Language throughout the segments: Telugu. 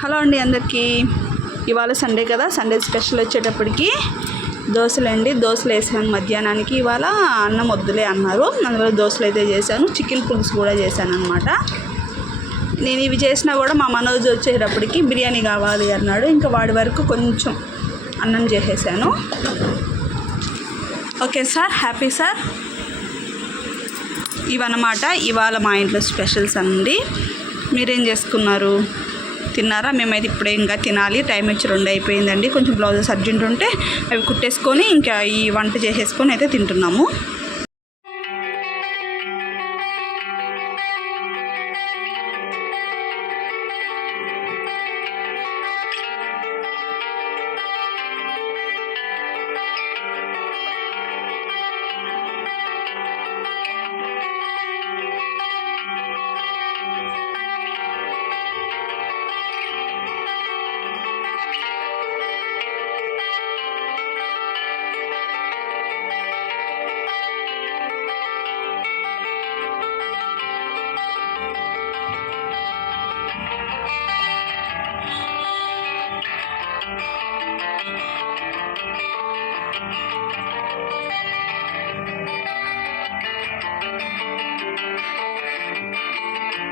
హలో అండి అందరికీ. ఇవాళ సండే కదా సండే స్పెషల్ వచ్చేటప్పటికి దోశలు అండి దోశలు వేసాను మధ్యాహ్నానికి. ఇవాళ అన్నం వద్దులే అన్నారు. అందువల్ల దోశలు అయితే చేశాను. చికెన్ పులుసు కూడా చేశాను అనమాట నేను ఇవి చేసినా కూడా మా మనోజ్ వచ్చేటప్పటికి బిర్యానీ కావాలి అన్నాడు. ఇంకా వాడి వరకు కొంచెం అన్నం చేసేసాను. Okay sir happy sir. ఇవన్నమాట. ఇవాళ మా ఇంట్లో స్పెషల్స్ అండి. మీరేం చేసుకున్నారు? తిన్నారా? మేమైతే ఇప్పుడే ఇంకా తినాలి. టైం వచ్చి రెండు అయిపోయిందండి. కొంచెం బ్లౌజెస్ అర్జెంట్ ఉంటే అవి కుట్టేసుకొని ఇంకా ఈ వంట చేసేసుకొని అయితే తింటున్నాము.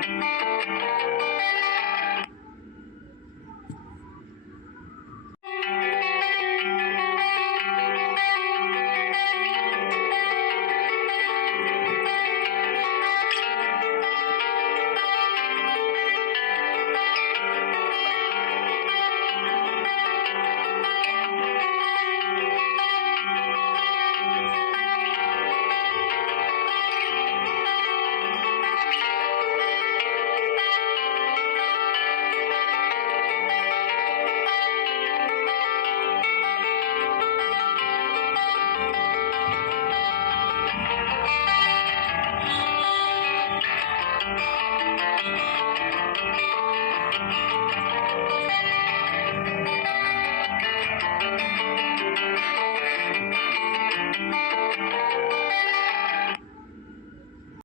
Thank you.